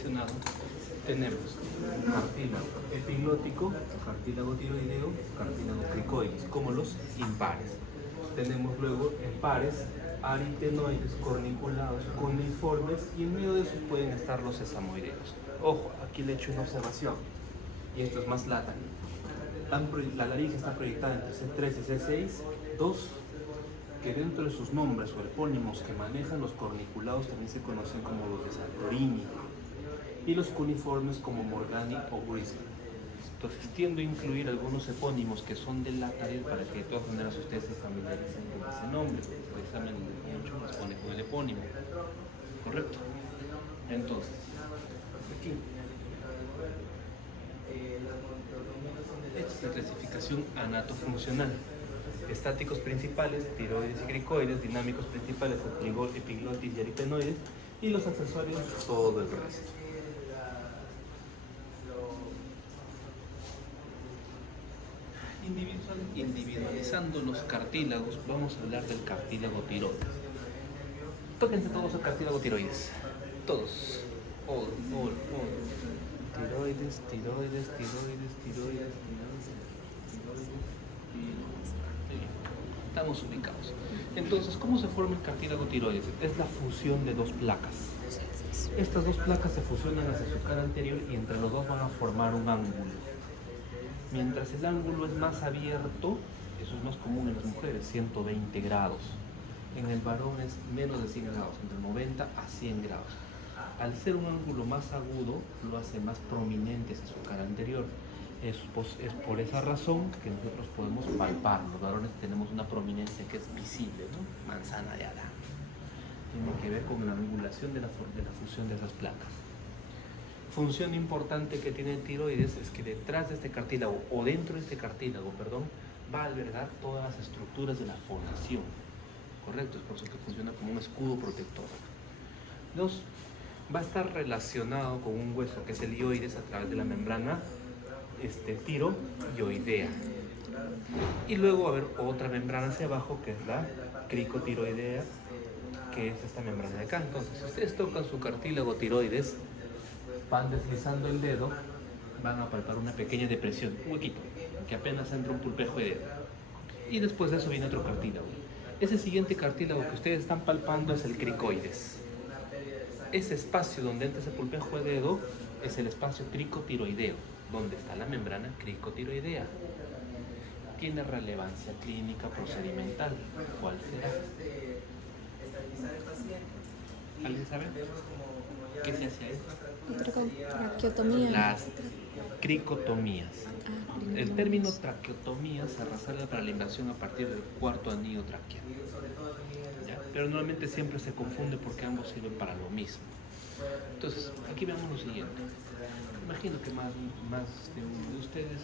mencionado, tenemos cartílago epiglótico, cartílago tiroideo, cartílago cricoides, como los impares. Tenemos luego en pares aritenoides corniculados, cuneiformes, y en medio de esos pueden estar los sesamoideos. Ojo, aquí le he hecho una observación, y esto es más lata. La laringe está proyectada entre C3 y C6, dos que dentro de sus nombres o epónimos que manejan los corniculados también se conocen como los de Santorini, y los cuneiformes como Morgani o Brisbane. Entonces tiendo a incluir algunos epónimos que son del lataril para que de todas maneras ustedes se familiaricen con ese nombre, porque el examen mucho les pone con el epónimo, ¿correcto? Entonces, aquí esta es la clasificación anatofuncional. Estáticos principales, tiroides y cricoides; dinámicos principales, epiglotis y aritenoides; y los accesorios, todo el resto. Individualizando los cartílagos, vamos a hablar del cartílago tiroides. Tóquense todos el cartílago tiroides. Todos. All. Tiroides. Estamos ubicados. Entonces, ¿cómo se forma el cartílago tiroides? Es la fusión de dos placas. Estas dos placas se fusionan hacia su cara anterior y entre los dos van a formar un ángulo. Mientras el ángulo es más abierto, eso es más común en las mujeres, 120 grados. En el varón es menos de 100 grados, entre 90 a 100 grados. Al ser un ángulo más agudo, lo hace más prominente hacia su cara anterior. Es por esa razón que nosotros podemos palpar. Los varones tenemos una prominencia que es visible, ¿no? Manzana de Adán. Tiene que ver con la angulación de la fusión de esas placas. Función importante que tiene el tiroides es que detrás de este cartílago, o dentro de este cartílago, perdón, va a albergar todas las estructuras de la fonación. Correcto, es por eso que funciona como un escudo protector. Dos, va a estar relacionado con un hueso que es el hioides a través de la membrana tiroidea. Y luego va a haber otra membrana hacia abajo que es la cricotiroidea, que es esta membrana de acá. Entonces, si ustedes tocan su cartílago tiroides, van deslizando el dedo, van a palpar una pequeña depresión, un huequito, que apenas entra un pulpejo de dedo. Y después de eso viene otro cartílago. Ese siguiente cartílago que ustedes están palpando es el cricoides. Ese espacio donde entra ese pulpejo de dedo es el espacio cricotiroideo, donde está la membrana cricotiroidea. Tiene relevancia clínica procedimental. ¿Cuál será? ¿Alguien sabe? ¿Qué se hace ahí? Traqueotomía. Las cricotomías. El término traqueotomía se reserva para la invasión a partir del cuarto anillo traqueal. Pero normalmente siempre se confunde porque ambos sirven para lo mismo. Entonces, aquí veamos lo siguiente. Imagino que más de uno de ustedes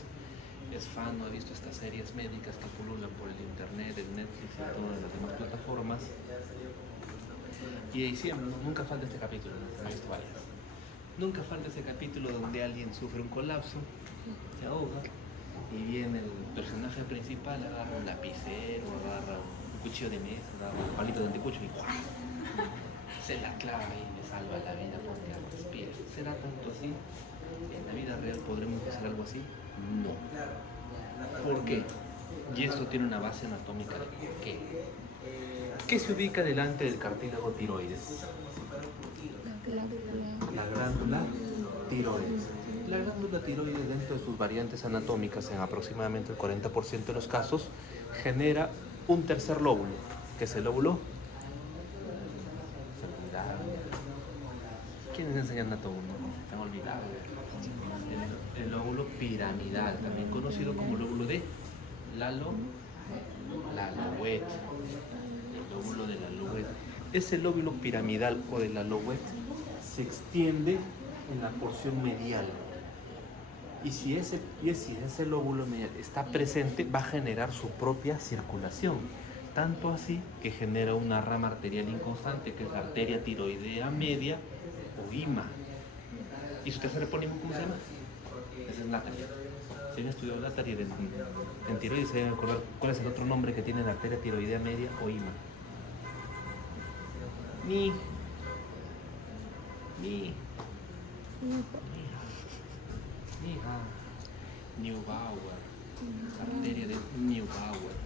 es fan o ha visto estas series médicas que pululan por el internet, el Netflix y todas las demás plataformas. Y ahí siempre, nunca falta este capítulo, ¿no? He visto varias. Nunca falta ese capítulo donde alguien sufre un colapso, se ahoga, y viene el personaje principal, agarra un lapicero, agarra un cuchillo de mesa, agarra un palito de anticucho y ¡guau! Se la clava y le salva la vida porque respira. ¿Será tanto así? ¿En la vida real podremos hacer algo así? No. ¿Por qué? Y esto tiene una base anatómica de por qué. ¿Qué se ubica delante del cartílago tiroides? La glándula tiroides. La glándula tiroides, dentro de sus variantes anatómicas, en aproximadamente el 40% de los casos, genera un tercer lóbulo, que es el lóbulo. ¿Quiénes enseñan anatomía? Se han olvidado. El lóbulo piramidal, también conocido como lóbulo de Lalouette. El lóbulo de Lalouette. Ese lóbulo piramidal o de Lalouette se extiende en la porción medial. Y si ese lóbulo medial está presente, va a generar su propia circulación. Tanto así que genera una rama arterial inconstante, que es la arteria tiroidea media o IMA. ¿Y su tercer epónimo cómo se llama? Ese es Latari. Si han estudiado Latari en tiroides, se deben acordar cuál es el otro nombre que tiene la arteria tiroidea media o IMA. Hija. Neubauer. Arteria de Neubauer.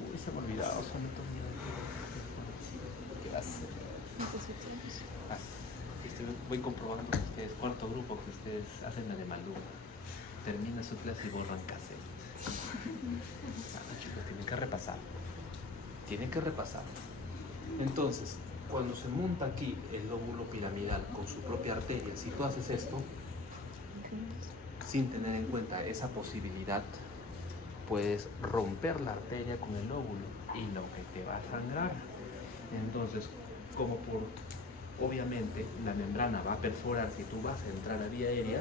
Uy, se me ha olvidado su anatomía. ¿Qué hace? Voy comprobando que ustedes, cuarto grupo, que ustedes hacen la de Maluma. Termina su clase y borran cassette. Chicos, tienen que repasar. Tienen que repasar. Entonces, cuando se monta aquí el lóbulo piramidal con su propia arteria, si tú haces esto, sin tener en cuenta esa posibilidad, puedes romper la arteria con el lóbulo y lo que te va a sangrar. Entonces, como obviamente la membrana va a perforar si tú vas a entrar a vía aérea,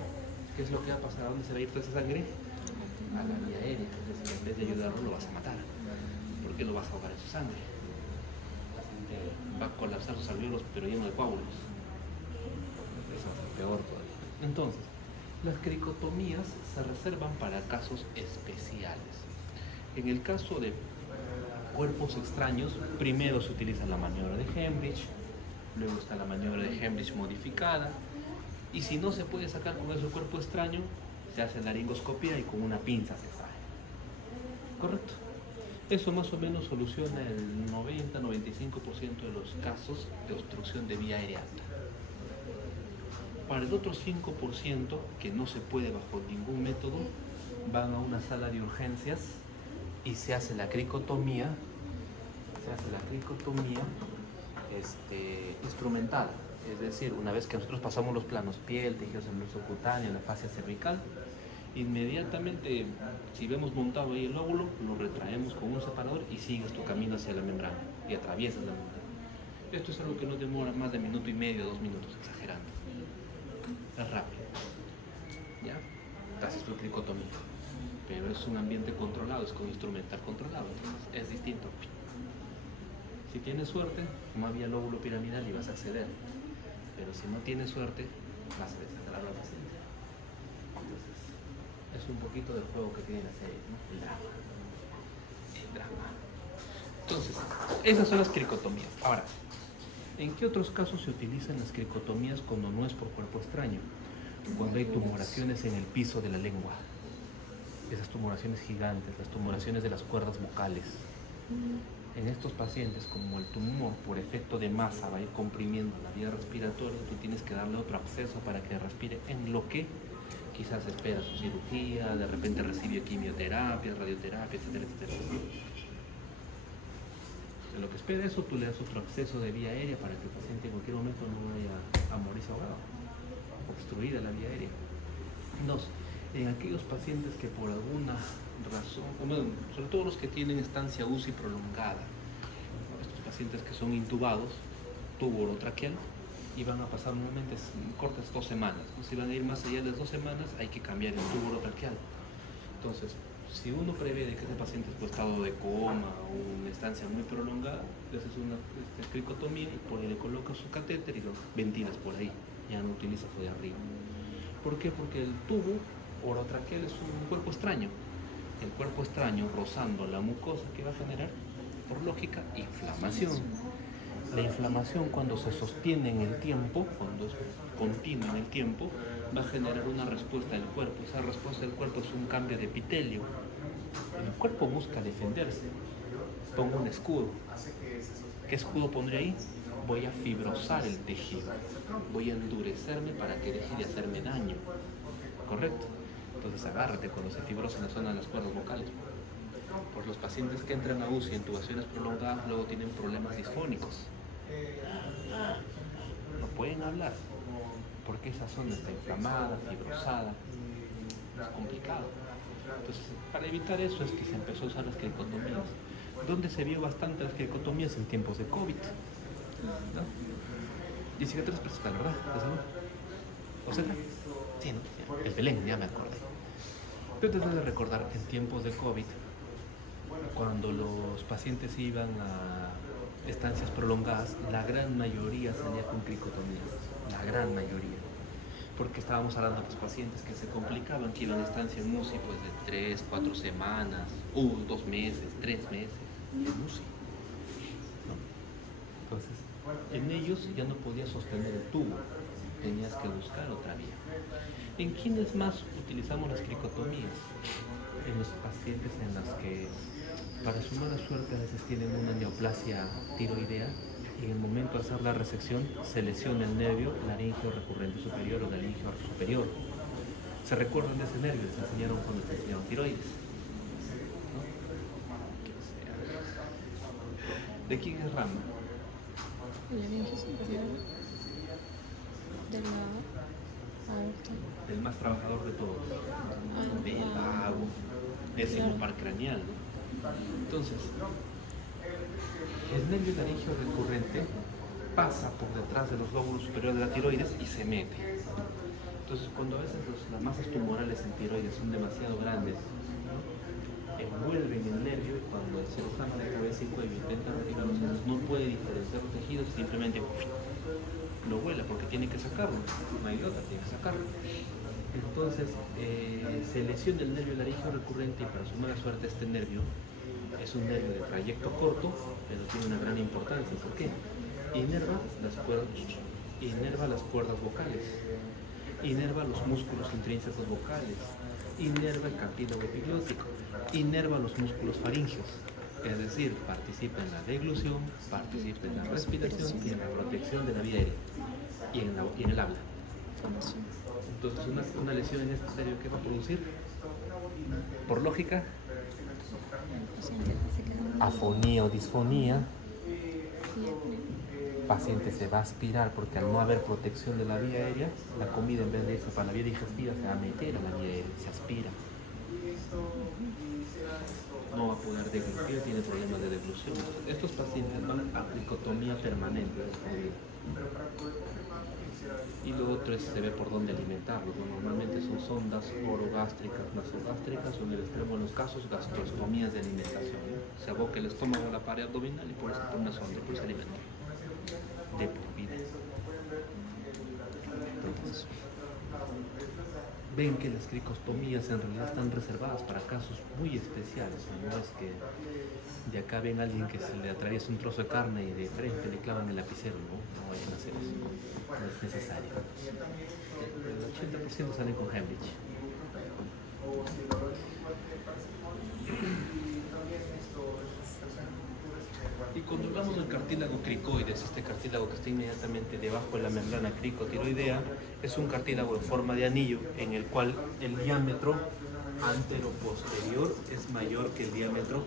¿qué es lo que va a pasar? ¿A dónde se va a ir toda esa sangre? A la vía aérea. Entonces, en vez de ayudarlo, lo vas a matar, porque lo vas a ahogar en su sangre. Va a colapsar sus alvéolos, pero lleno de coágulos. Eso es peor todavía. Entonces, las cricotomías se reservan para casos especiales. En el caso de cuerpos extraños, primero se utiliza la maniobra de Hemrich, luego está la maniobra de Hemrich modificada, y si no se puede sacar con ese cuerpo extraño, se hace laringoscopia y con una pinza se extrae. ¿Correcto? Eso más o menos soluciona el 90-95% de los casos de obstrucción de vía aérea alta. Para el otro 5% que no se puede bajo ningún método, van a una sala de urgencias y se hace la cricotomía, instrumental. Es decir, una vez que nosotros pasamos los planos piel, tejido celuloso cutáneo, la fascia cervical, inmediatamente, si vemos montado ahí el lóbulo, lo retraemos con un separador y sigues tu camino hacia la membrana y atraviesas la membrana. Esto es algo que no demora más de 1 minuto y medio, 2 minutos, exagerando. Es rápido. ¿Ya? Haces tu cricotomía. Pero es un ambiente controlado, es con instrumental controlado, entonces es distinto. Si tienes suerte, no había lóbulo piramidal y vas a acceder. Pero si no tienes suerte, vas a desangrar al paciente. Entonces, es un poquito del juego que tiene la serie, ¿no? El drama. Entonces, esas son las cricotomías. Ahora, ¿en qué otros casos se utilizan las cricotomías cuando no es por cuerpo extraño? Cuando hay tumoraciones en el piso de la lengua. Esas tumoraciones gigantes, las tumoraciones de las cuerdas vocales. En estos pacientes, como el tumor por efecto de masa va a ir comprimiendo la vía respiratoria, tú tienes que darle otro acceso para que respire, en lo que quizás espera su cirugía, de repente recibe quimioterapia, radioterapia, etcétera, etcétera. En lo que espera eso, tú le das otro acceso de vía aérea para que el paciente en cualquier momento no vaya a morirse ahogado, obstruida la vía aérea. Dos, en aquellos pacientes que por alguna razón, bueno, sobre todo los que tienen estancia UCI prolongada, estos pacientes que son intubados, tubo orotraqueal, y van a pasar normalmente cortas 2 semanas. Si van a ir más allá de las 2 semanas, hay que cambiar el tubo orotraqueal. Entonces, si uno prevé que ese paciente es en estado de coma o una estancia muy prolongada, le haces una cricotomía y por ahí le colocas su catéter y lo ventilas por ahí, ya no utilizas lo de arriba. ¿Por qué? Porque el tubo orotraqueal es un cuerpo extraño. El cuerpo extraño rozando la mucosa que va a generar, por lógica, inflamación. La inflamación, cuando se sostiene en el tiempo, cuando es continua en el tiempo, va a generar una respuesta del cuerpo. Esa respuesta del cuerpo es un cambio de epitelio. El cuerpo busca defenderse. Pongo un escudo. ¿Qué escudo pondré ahí? Voy a fibrosar el tejido. Voy a endurecerme para que deje de hacerme daño. ¿Correcto? Entonces agárrate cuando se fibrosa en la zona de las cuerdas vocales. Por los pacientes que entran a UCI en intubaciones prolongadas luego tienen problemas disfónicos. No pueden hablar porque esa zona está inflamada, fibrosada. Es complicado. Entonces, para evitar eso es que se empezó a usar las cricotomías. ¿Dónde se vio bastante las cricotomías? En tiempos de COVID. ¿No? 17 personas, ¿verdad? ¿De salud? ¿O sea? Sí, ¿no? El Belén, ya me acordé. Pero te de recordar, en tiempos de COVID, cuando los pacientes iban a estancias prolongadas, la gran mayoría salía con cricotomía, la gran mayoría. Porque estábamos hablando de los pacientes que se complicaban, que iban a estancia en UCI pues de 3, 4 semanas, 2 meses, 3 meses, en UCI. ¿No? Entonces, en ellos ya no podía sostener el tubo. tenías que buscar otra vía. ¿En quiénes más utilizamos las cricotomías? En los pacientes en los que, para su mala suerte, a veces tienen una neoplasia tiroidea y en el momento de hacer la resección se lesiona el nervio laríngeo recurrente superior o laríngeo superior. ¿Se recuerdan de ese nervio? Se enseñaron cuando se enseñaron tiroides, ¿no? ¿De quién es rama? La laringe superior de la aorta. El más trabajador de todos. Del vago. Décimo par craneal. Entonces, el nervio laríngeo recurrente pasa por detrás de los lóbulos superiores de la tiroides y se mete. Entonces, cuando a veces las masas tumorales en tiroides son demasiado grandes, ¿no?, envuelven el nervio y cuando el cirujano de cabeza y cuello intenta retirar los senos, no puede diferenciar los tejidos, simplemente lo vuela porque tiene que sacarlo. Una idiota tiene que sacarlo. Entonces, se lesiona el nervio laríngeo recurrente y para su mala suerte este nervio es un nervio de trayecto corto, pero tiene una gran importancia. ¿Por qué? Inerva las cuerdas vocales, inerva los músculos intrínsecos vocales, inerva el cartílago epiglótico, inerva los músculos faríngeos. Es decir, participa en la deglución, participa en la respiración y en la protección de la vía aérea y en el habla. Entonces, una lesión en este nervio, ¿qué va a producir? Por lógica, afonía o disfonía. El paciente se va a aspirar porque al no haber protección de la vía aérea, la comida en vez de irse para la vía digestiva se va a meter a la vía aérea, se aspira. No va a poder deglutir, tiene problemas de deglución. Estos pacientes van a cricotomía permanente. Y lo otro es, se ve por dónde alimentarlos, ¿no? Normalmente son sondas orogástricas, nasogástricas o en el extremo de los casos gastrostomías de alimentación, ¿no? Se aboca el estómago a la pared abdominal y por eso por una sonda y por se alimenta de por vida. Entonces, ven que las cricostomías en realidad están reservadas para casos muy especiales, ¿no? Es que de acá ven a alguien que se le atraviesa un trozo de carne y de frente le clavan el lapicero, no vayan a hacer eso, no es necesario. El 80% salen con hemorrhage. Y cuando hablamos del cartílago cricoides, este cartílago que está inmediatamente debajo de la membrana cricotiroidea, es un cartílago en forma de anillo en el cual el diámetro antero-posterior es mayor que el diámetro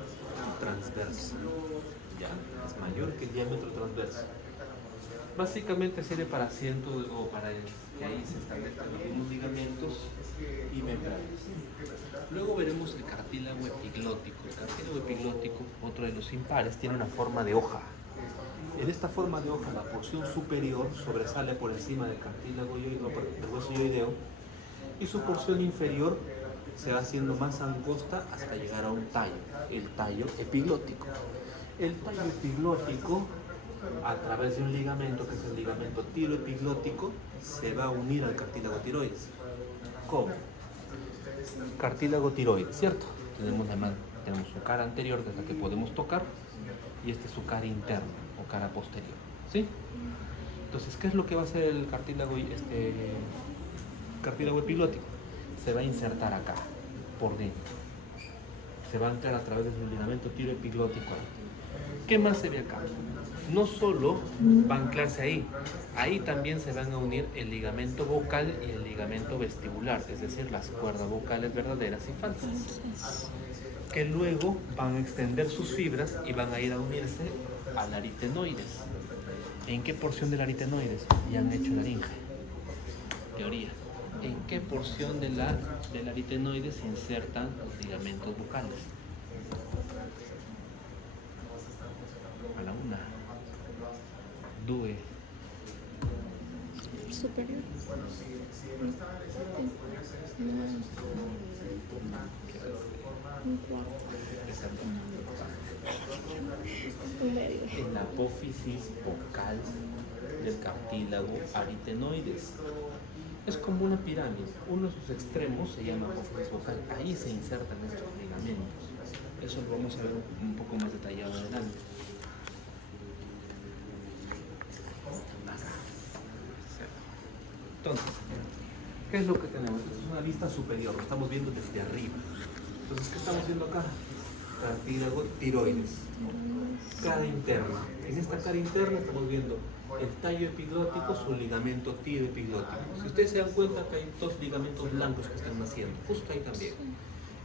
transverso. ¿Ya? Es mayor que el diámetro transverso. Básicamente sirve para asiento o para que ahí se establezcan algunos ligamentos y membranas. Luego veremos el cartílago epiglótico. El cartílago epiglótico, otro de los impares, tiene una forma de hoja. En esta forma de hoja, la porción superior sobresale por encima del cartílago del hueso ioideo y su porción inferior se va haciendo más angosta hasta llegar a un tallo, el tallo epiglótico. El tallo epiglótico, a través de un ligamento, que es el ligamento tiroepiglótico, se va a unir al cartílago tiroides. ¿Cómo? Cartílago tiroides, ¿cierto? Tenemos su cara anterior, que es la que podemos tocar, y este es su cara interna o cara posterior, ¿sí? Entonces, ¿qué es lo que va a hacer el cartílago epiglótico? Se va a insertar acá, por dentro. Se va a entrar a través del ligamento tiroepiglótico ahí. ¿Qué más se ve acá? No solo va a anclarse ahí también se van a unir el ligamento vocal y el ligamento vestibular, es decir, las cuerdas vocales verdaderas y falsas, que luego van a extender sus fibras y van a ir a unirse al aritenoides. ¿En qué porción del aritenoides? Ya han hecho laringe. Teoría. ¿En qué porción del aritenoides se insertan los ligamentos vocales? A la una. Due. Superior. Un cuarto. Un medio. En la apófisis vocal del cartílago aritenoides. Es como una pirámide. Uno de sus extremos se llama apófisis vocal. Ahí se insertan estos ligamentos. Eso lo vamos a ver un poco más detallado adelante. ¿Qué es lo que tenemos? Esta es una vista superior, lo estamos viendo desde arriba. Entonces, ¿qué estamos viendo acá? Cartílago tiroides. Cara interna. En esta cara interna estamos viendo el tallo epiglótico, su ligamento tiroepiglótico. Si ustedes se dan cuenta que hay dos ligamentos blancos que están naciendo, justo ahí también.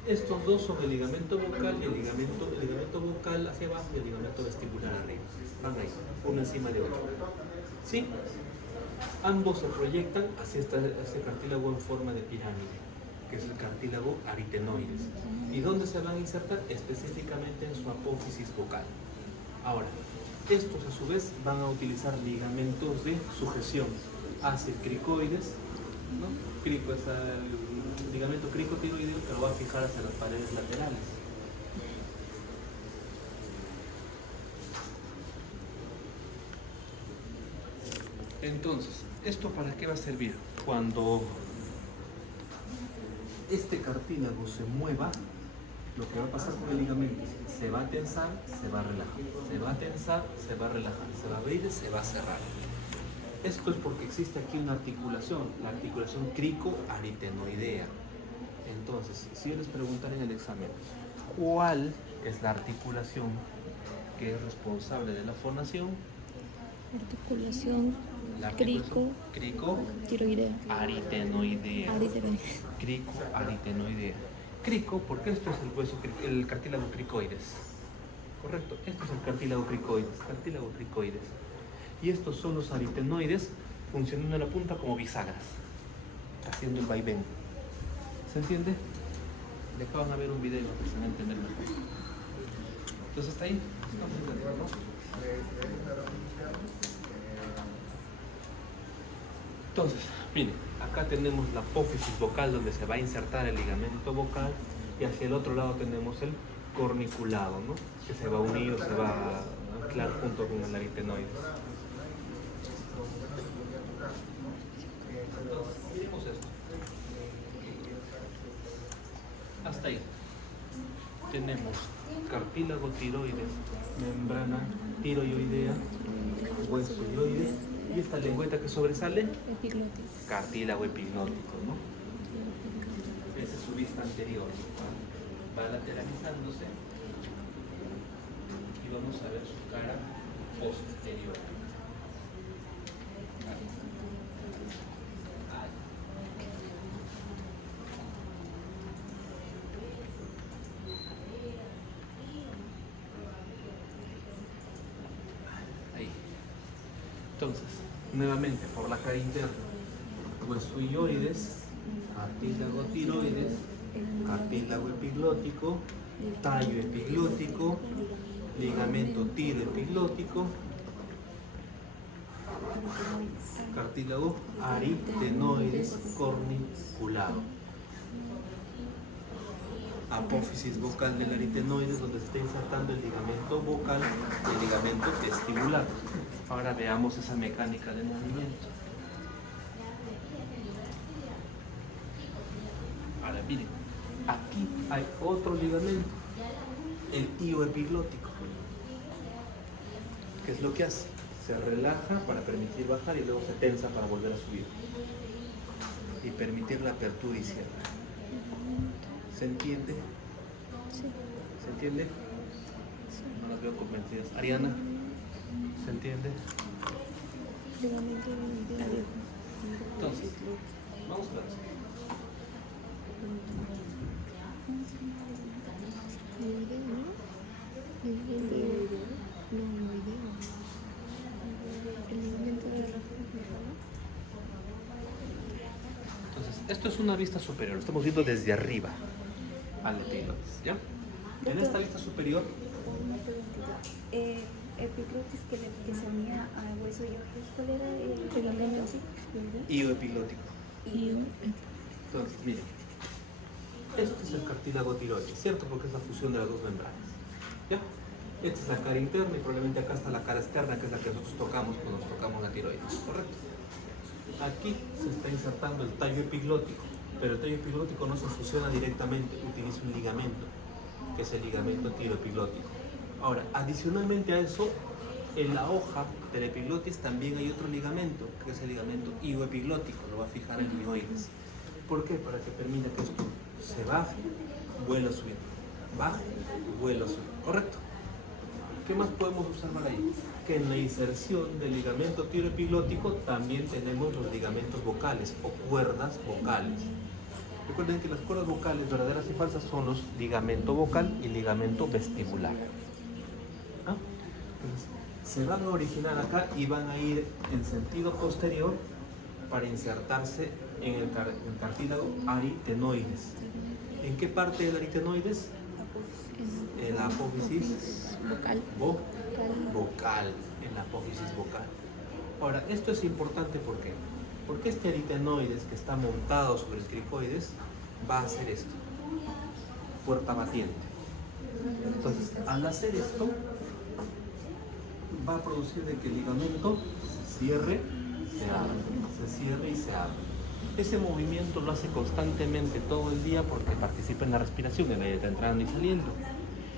Estos dos son el ligamento vocal y el ligamento vocal hacia abajo y el ligamento vestibular arriba. Van ahí, uno encima de otro. ¿Sí? Ambos se proyectan hacia este cartílago en forma de pirámide, que es el cartílago aritenoides. ¿Y dónde se van a insertar? Específicamente en su apófisis vocal. Ahora, estos a su vez van a utilizar ligamentos de sujeción hacia cricoides, ¿no? Crico es el ligamento cricotiroideo que lo va a fijar hacia las paredes laterales. Entonces, ¿esto para qué va a servir? Cuando este cartílago se mueva, lo que va a pasar con el ligamento es que se va a tensar, se va a relajar, se va a tensar, se va a relajar, se va a abrir, se va a cerrar. Esto es porque existe aquí una articulación, la articulación crico-aritenoidea. Entonces, si yo les preguntan en el examen, ¿cuál es la articulación que es responsable de la fonación? Articulación La crico, tiroidea. Aritenoidea. Crico aritenoidea. Crico, porque esto es el hueso, el cartílago cricoides. Correcto, esto es el cartílago cricoides. Y estos son los aritenoides funcionando en la punta como bisagras, haciendo el vaivén. ¿Se entiende? De acá van a ver un video para que se va a entender mejor. Entonces, ¿está ahí? ¿Estamos de acuerdo? Entonces, miren, acá tenemos la apófisis vocal donde se va a insertar el ligamento vocal y hacia el otro lado tenemos el corniculado, ¿no? Que se va a unir o se va a anclar junto con el aritenoides. Entonces, miremos esto. Hasta ahí. Tenemos cartílago tiroides, membrana tiroidea, hueso tiroides. ¿Y esta lengüeta que sobresale? Epiglótico. Cartílago epiglótico, ¿no? Esa es su vista anterior. Va lateralizándose y vamos a ver su cara posterior. Ahí. Entonces, nuevamente por la cara interna, hueso ioides, cartílago tiroides, cartílago epiglótico, tallo epiglótico, ligamento tiroepiglótico, cartílago aritenoides corniculado. Apófisis vocal del aritenoides donde se está insertando el ligamento vocal y el ligamento vestibular. Ahora veamos esa mecánica de movimiento. Ahora miren, aquí hay otro ligamento, el ioepiglótico. ¿Qué es lo que hace? Se relaja para permitir bajar y luego se tensa para volver a subir. Y permitir la apertura y cierre. ¿Se entiende? Sí. ¿Se entiende? No las veo convencidas. Ariana, ¿se entiende? Ligamento tiroideo. Entonces, vamos a ver. Tiroideo, ¿no? Tiroideo. No, tiroideo. El ligamento de la Entonces, esto es una vista superior, lo estamos viendo desde arriba al epiglotis, ¿ya? En esta vista superior, Una preguntita. Epiglotis que se unía al hueso ioides, ¿cuál era el ligamento? ioepiglótico. y Entonces, miren, este es el cartílago tiroides, ¿cierto? Porque es la fusión de las dos membranas, ¿ya? Esta es la cara interna y probablemente acá está la cara externa, que es la que nosotros tocamos cuando nos tocamos la tiroides, ¿correcto? Aquí se está insertando el tallo epiglótico, pero el tallo epiglótico no se fusiona directamente, utiliza un ligamento, que es el ligamento tiroepiglótico. Ahora, adicionalmente a eso, en la hoja del epiglotis también hay otro ligamento, que es el ligamento ioepiglótico, lo va a fijar en mioides. ¿Por qué? Para que permita que esto se baje, vuelva a subir. Baje, vuelva a subir. ¿Correcto? ¿Qué más podemos observar ahí? Que en la inserción del ligamento tiroepiglótico también tenemos los ligamentos vocales o cuerdas vocales. Recuerden que las cuerdas vocales verdaderas y falsas son los ligamento vocal y ligamento vestibular. ¿Ah? Entonces, se van a originar acá y van a ir en sentido posterior para insertarse en el cartílago aritenoides. ¿En qué parte del aritenoides? En la apófisis Vocal. vocal, en la apófisis vocal. Ahora, esto es importante ¿por qué? Porque este aritenoides que está montado sobre el cricoides va a hacer esto, puerta batiente. Entonces, al hacer esto, va a producir de que el ligamento se cierre, se abre, se cierre y se abre. Ese movimiento lo hace constantemente todo el día porque participa en la respiración, el aire está entrando y saliendo.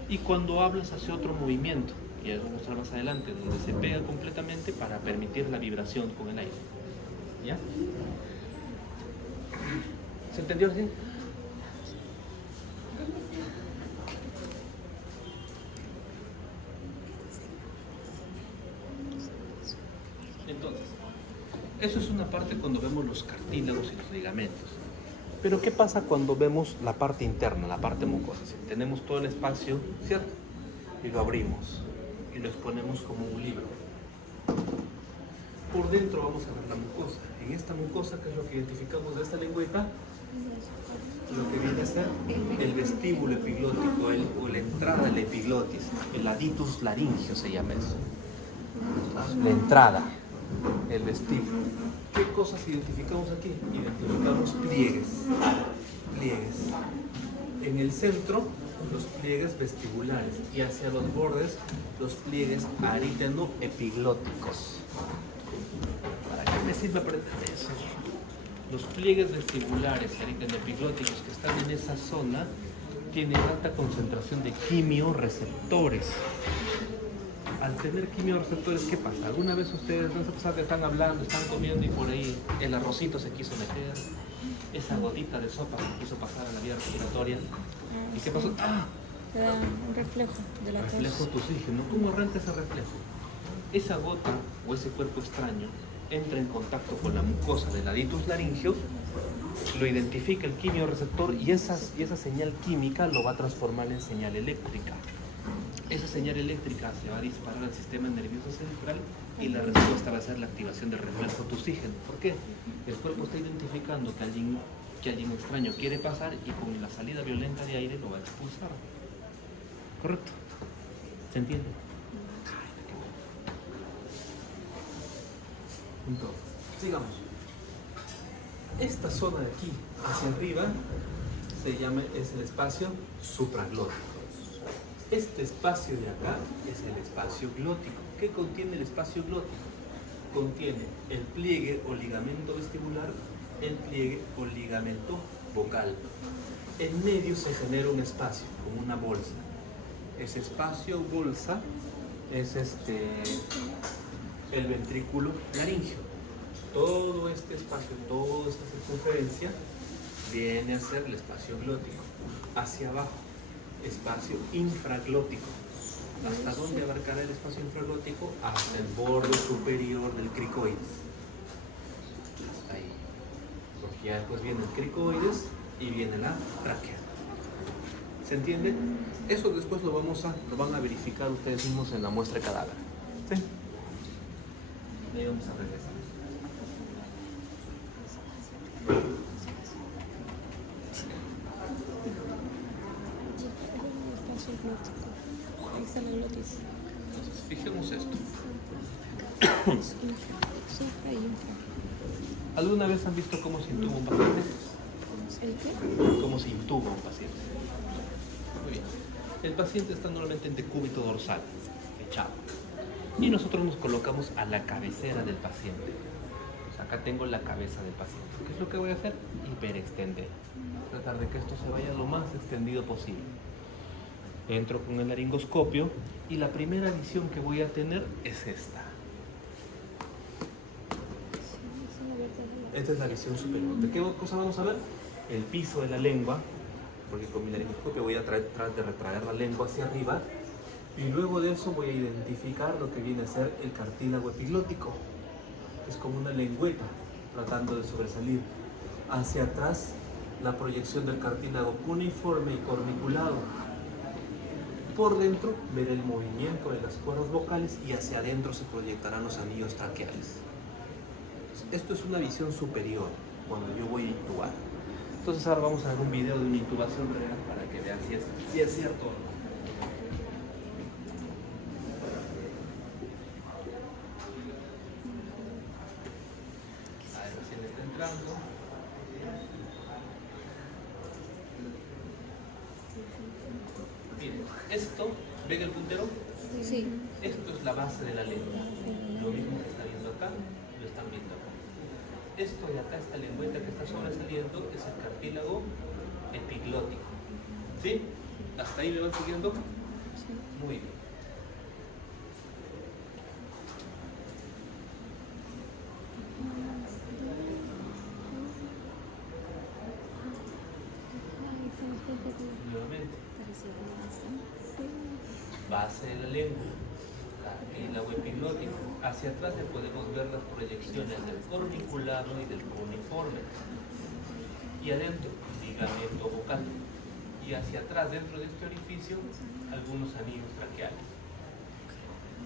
Y cuando hablas hace otro movimiento, y eso mostrar más adelante, donde se pega completamente para permitir la vibración con el aire. ¿Ya? ¿Se entendió así? Entonces, eso es una parte cuando vemos los cartílagos y los ligamentos. Pero ¿qué pasa cuando vemos la parte interna, la parte mucosa? Si tenemos todo el espacio, ¿cierto? Y lo abrimos y lo exponemos como un libro. Por dentro vamos a ver la mucosa. En esta mucosa, ¿qué es lo que identificamos de esta lengüeta? Lo que viene a ser el vestíbulo epiglótico o la entrada del epiglotis. El aditus laringio se llama eso. La entrada, el vestíbulo. ¿Qué cosas identificamos aquí? Identificamos pliegues. Pliegues. En el centro, los pliegues vestibulares y hacia los bordes, los pliegues aritenoepiglóticos. ¿Para qué me sirve aprender eso? Los pliegues vestibulares y aritenoepiglóticos que están en esa zona tienen alta concentración de quimiorreceptores. Al tener quimiorreceptores, ¿qué pasa? ¿Alguna vez ustedes no se pasa que están hablando, están comiendo y por ahí el arrocito se quiso meter, esa gotita de sopa se quiso pasar a la vía respiratoria? ¿Y qué pasó? ¡Ah! Te da un reflejo de la Reflejo tos. tu oxígeno. ¿Cómo arranca ese reflejo? Esa gota o ese cuerpo extraño entra en contacto con la mucosa del aditus laringio, lo identifica el quimiorreceptor y esa señal química lo va a transformar en señal eléctrica. Esa señal eléctrica se va a disparar al sistema nervioso central y la respuesta va a ser la activación del reflejo tu oxígeno. ¿Por qué? El cuerpo está identificando que alguien extraño quiere pasar y con la salida violenta de aire lo va a expulsar. ¿Correcto? ¿Se entiende? Entonces, sigamos. Esta zona de aquí hacia arriba es el espacio supraglótico. Este espacio de acá es el espacio glótico. ¿Qué contiene el espacio glótico? Contiene el pliegue o ligamento vestibular, el pliegue o ligamento vocal. En medio se genera un espacio, como una bolsa. Ese espacio bolsa es el ventrículo laringio. Todo este espacio, toda esta circunferencia viene a ser el espacio glótico. Hacia abajo, espacio infraglótico. ¿Hasta dónde abarcará el espacio infraglótico? Hasta el borde superior del cricoides. Hasta ahí. Porque ya después viene el cricoides y viene la tráquea. ¿Se entiende? Eso después lo van a verificar ustedes mismos en la muestra de cadáver. ¿Sí? Ahí vamos a regresar. Espacio glótico. Ahí está la glotis. Entonces, fijemos esto. Supra y infra. ¿Alguna vez han visto cómo se intuba un paciente? ¿El qué? ¿Cómo se intuba un paciente? Muy bien. El paciente está normalmente en decúbito dorsal, echado. Y nosotros nos colocamos a la cabecera del paciente. O sea, acá tengo la cabeza del paciente. ¿Qué es lo que voy a hacer? Hiperextender. Tratar de que esto se vaya lo más extendido posible. Entro con el laringoscopio y la primera visión que voy a tener es esta. Esta es la visión superior. ¿De qué cosa vamos a ver? el piso de la lengua, porque con mi laringoscopio voy a tratar de retraer la lengua hacia arriba, y luego de eso voy a identificar lo que viene a ser el cartílago epiglótico, que es como una lengüeta tratando de sobresalir. Hacia atrás, la proyección del cartílago cuneiforme y corniculado. Por dentro, ver el movimiento de las cuerdas vocales y hacia adentro se proyectarán los anillos traqueales. Esto es una visión superior cuando yo voy a intubar. Entonces ahora vamos a ver un video de una intubación real para que vean si es cierto o no. A ver, recién está entrando. Miren, esto, ¿ven el puntero? Sí. Esto es la base de la lengua. Lo mismo que está viendo acá, lo están viendo acá. Esto de acá, esta lengüeta que está sobresaliendo, es el cartílago epiglótico. ¿Sí? ¿Hasta ahí me van siguiendo? Muy bien. Nuevamente. Base de la lengua, cartílago epiglótico. Hacia atrás le podemos ver las proyecciones del corniculado y del cuneiforme. Y adentro, ligamento vocal. Y hacia atrás, dentro de este orificio, algunos anillos traqueales.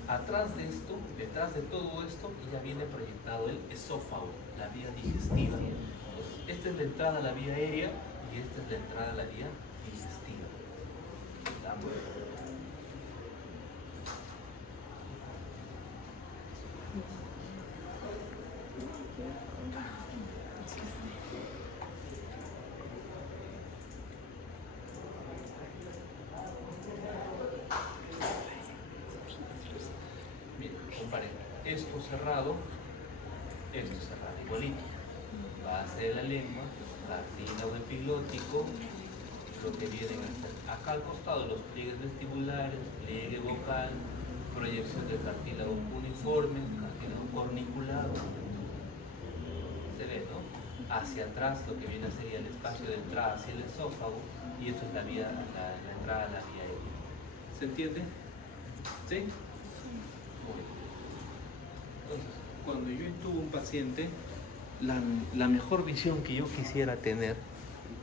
Atrás de esto, detrás de todo esto, ya viene proyectado el esófago, la vía digestiva. Esta es la entrada a la vía aérea y esta es la entrada a la vía digestiva. ¿Estamos? Bien, comparen. Esto cerrado, igualito. Base de la lengua, cartílago epiglótico, lo que vienen a ser acá al costado los pliegues vestibulares, pliegue vocal, proyección del cartílago cuneiforme, cartílago corniculado. Se ve, ¿no? Hacia atrás lo que viene sería el espacio de entrada hacia el esófago y esto es la entrada a la vía aérea. ¿Se entiende? ¿Sí? Muy bien. Entonces, cuando yo intubo un paciente, la mejor visión que yo quisiera tener,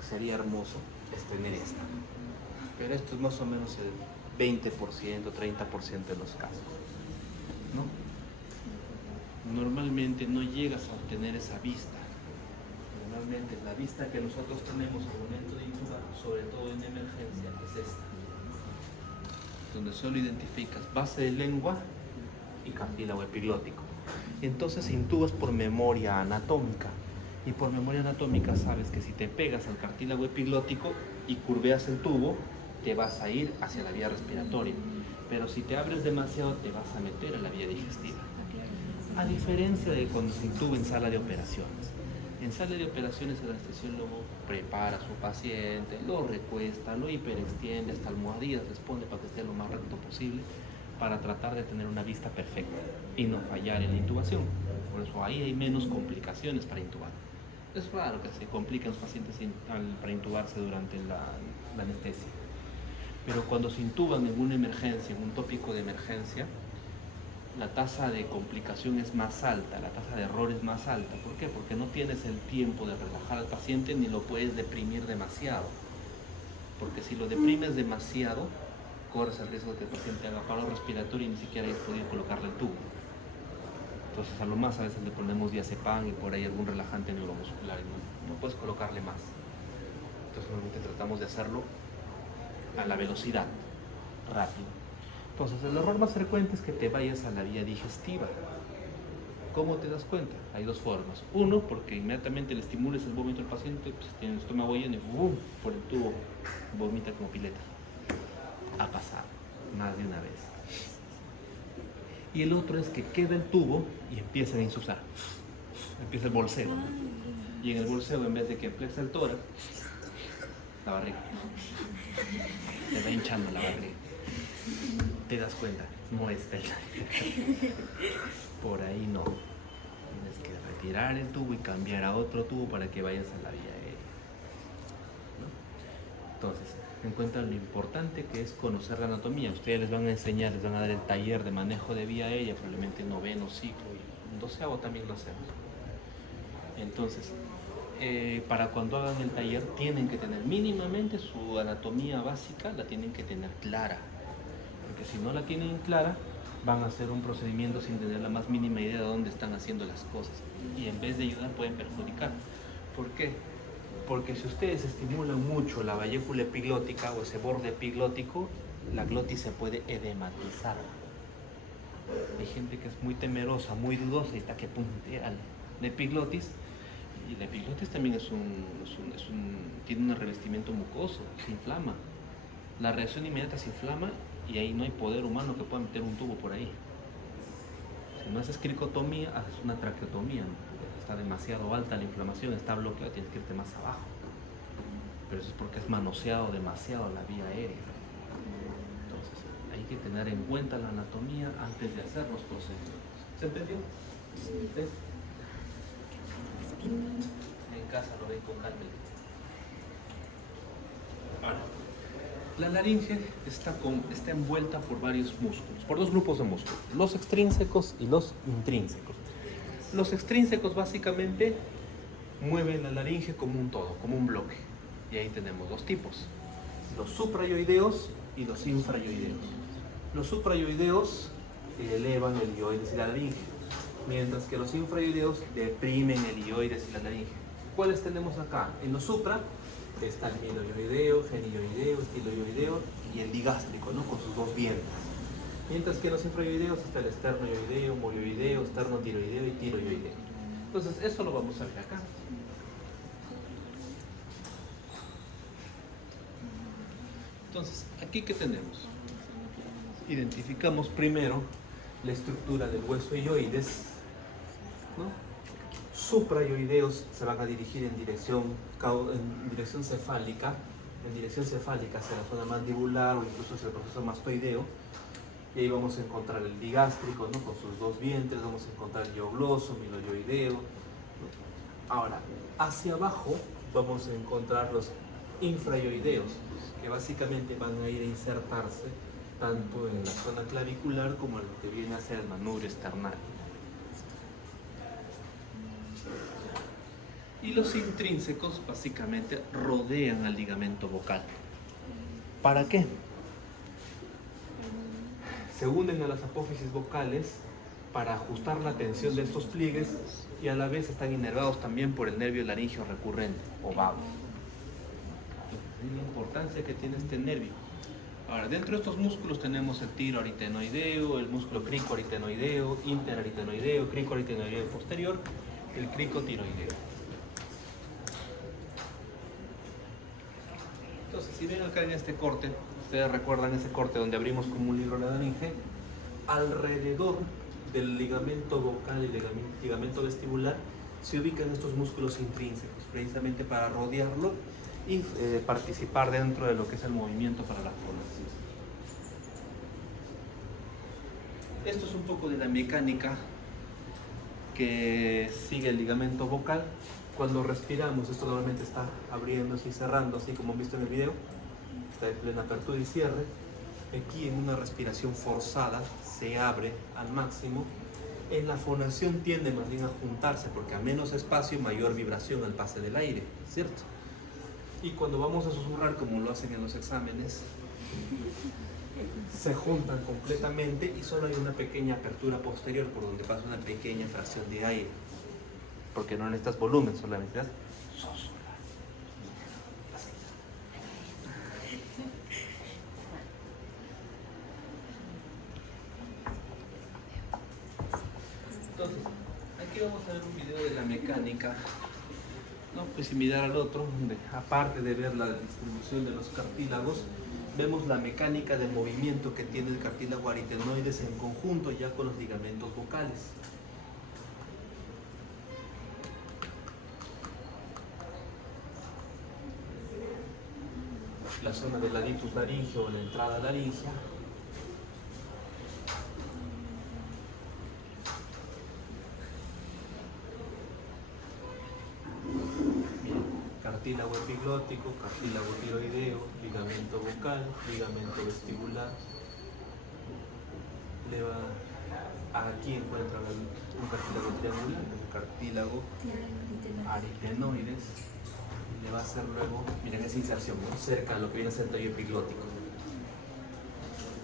sería hermoso, es tener esta. Pero esto es más o menos el 20%, 30% de los casos, ¿no? Normalmente no llegas a obtener esa vista. Normalmente la vista que nosotros tenemos al momento de intubar, sobre todo en emergencia, es esta. Donde solo identificas base de lengua y cartílago epiglótico. Entonces intubas por memoria anatómica. Y por memoria anatómica sabes que si te pegas al cartílago epiglótico y curveas el tubo, te vas a ir hacia la vía respiratoria. Pero si te abres demasiado, te vas a meter a la vía digestiva. A diferencia de cuando se intuba en sala de operaciones. En sala de operaciones el anestesiólogo prepara a su paciente, lo recuesta, lo hiperextiende, hasta almohadillas les pone para que esté lo más recto posible, para tratar de tener una vista perfecta y no fallar en la intubación. Por eso ahí hay menos complicaciones para intubar. Es raro que se compliquen los pacientes para intubarse durante la anestesia. Pero cuando se intuban en una emergencia, en un tópico de emergencia, la tasa de complicación es más alta, la tasa de error es más alta. ¿Por qué? Porque no tienes el tiempo de relajar al paciente ni lo puedes deprimir demasiado. Porque si lo deprimes demasiado, corres el riesgo de que el paciente haga paro respiratorio y ni siquiera hayas podido colocarle el tubo. Entonces a lo más a veces le ponemos diazepam y por ahí algún relajante neuromuscular y no puedes colocarle más. Entonces normalmente tratamos de hacerlo a la velocidad, rápido. Entonces el error más frecuente es que te vayas a la vía digestiva. ¿Cómo te das cuenta? Hay dos formas. Uno, porque inmediatamente le estimules el vómito al paciente, pues tiene el estómago lleno y ¡bum! Por el tubo vomita como pileta. Ha pasado más de una vez. Y el otro es que queda el tubo y empieza a insuflar. Empieza el bolseo. Y en el bolseo, en vez de que flexa el tórax, la barriga. Se va hinchando la barriga. Te das cuenta, no está el aire. Por ahí no. Tienes que retirar el tubo y cambiar a otro tubo para que vayas a la vía aérea. Entonces, encuentran lo importante que es conocer la anatomía. Ustedes les van a enseñar, les van a dar el taller de manejo de vía aérea, probablemente en noveno ciclo y en doceavo también lo hacemos. Entonces, para cuando hagan el taller tienen que tener mínimamente su anatomía básica, la tienen que tener clara. Porque si no la tienen clara, van a hacer un procedimiento sin tener la más mínima idea de dónde están haciendo las cosas. Y en vez de ayudar pueden perjudicar. ¿Por qué? Porque si ustedes estimulan mucho la vallécula epiglótica o ese borde epiglótico, la glotis se puede edematizar. Hay gente que es muy temerosa, muy dudosa y está que puntea la epiglotis. Y la epiglotis también tiene un revestimiento mucoso, se inflama. La reacción inmediata se inflama y ahí no hay poder humano que pueda meter un tubo por ahí. Si no haces cricotomía, haces una traqueotomía, ¿no? Está demasiado alta la inflamación, está bloqueado, tienes que irte más abajo. Pero eso es porque has manoseado demasiado la vía aérea. Entonces, hay que tener en cuenta la anatomía antes de hacer los procedimientos. ¿Se entendió? ¿Sí? En casa lo ven con calma. Ahora, la laringe está envuelta por varios músculos, por dos grupos de músculos, los extrínsecos y los intrínsecos. Los extrínsecos básicamente mueven la laringe como un todo, como un bloque. Y ahí tenemos dos tipos, los suprayoideos y los infrayoideos. Los suprayoideos elevan el ioides y la laringe, mientras que los infrayoideos deprimen el ioides y la laringe. ¿Cuáles tenemos acá? En los supra está el miloioideo, genioideo, estiloioideo y el digástrico, ¿no? Con sus dos vientres. Mientras que en los infrayoideos está el esternoioideo, molioideo, esternotiroideo y tiroioideo. Entonces, eso lo vamos a ver acá. Entonces, ¿aquí qué tenemos? Identificamos primero la estructura del hueso ioides, ¿no? Suprayoideos se van a dirigir en dirección cefálica, hacia la zona mandibular o incluso hacia el proceso mastoideo. Y ahí vamos a encontrar el digástrico, ¿no? Con sus dos vientres, vamos a encontrar el iogloso, miloioideo, ¿no? Ahora, hacia abajo vamos a encontrar los infrayoideos, que básicamente van a ir a insertarse tanto en la zona clavicular como en lo que viene a ser el manubrio esternal. Y los intrínsecos básicamente rodean al ligamento vocal. ¿Para qué? Se unen a las apófisis vocales para ajustar la tensión de estos pliegues y a la vez están inervados también por el nervio laríngeo recurrente o vago. La importancia que tiene este nervio. Ahora, dentro de estos músculos tenemos el tiroaritenoideo, el músculo cricoaritenoideo, interaritenoideo, cricoaritenoideo posterior, el cricotiroideo. Entonces, si ven acá en este corte, ustedes recuerdan ese corte donde abrimos como un libro la laringe, alrededor del ligamento vocal y ligamento vestibular se ubican estos músculos intrínsecos, precisamente para rodearlo y participar dentro de lo que es el movimiento para la fonación. Esto es un poco de la mecánica que sigue el ligamento vocal. Cuando respiramos, esto normalmente está abriéndose y cerrando, así como han visto en el video, está en plena apertura y cierre. Aquí en una respiración forzada se abre al máximo. En la fonación tiende más bien a juntarse porque a menos espacio, mayor vibración al pase del aire, ¿cierto? Y cuando vamos a susurrar, como lo hacen en los exámenes, se juntan completamente y solo hay una pequeña apertura posterior por donde pasa una pequeña fracción de aire. Porque no necesitas volumen, solamente necesitas susurrar. Entonces, aquí vamos a ver un video de la mecánica, ¿no? Pues similar al otro, donde aparte de ver la distribución de los cartílagos, vemos la mecánica de movimiento que tiene el cartílago aritenoides en conjunto ya con los ligamentos vocales. La zona del ladicus laríngeo o la entrada laríngea. cartílago epiglótico, cartílago tiroideo, ligamento vocal, ligamento vestibular. Aquí encuentran un cartílago triangular, un cartílago arytenoides. Le va a hacer luego, miren esa inserción, ¿no? Cerca de lo que viene a ser el tallo epiglótico.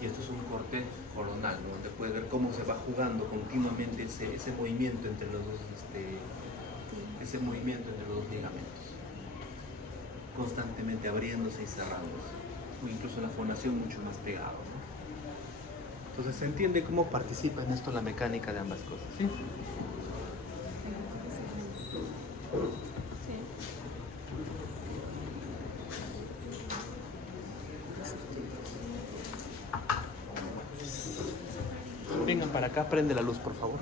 Y esto es un corte coronal, ¿no? Donde puede ver cómo se va jugando continuamente ese movimiento entre los dos, ese movimiento entre los dos ligamentos, constantemente abriéndose y cerrándose, o incluso en la fonación mucho más pegado, ¿no? Entonces se entiende cómo participa en esto la mecánica de ambas cosas, ¿sí? Vengan para acá, prende la luz, por favor.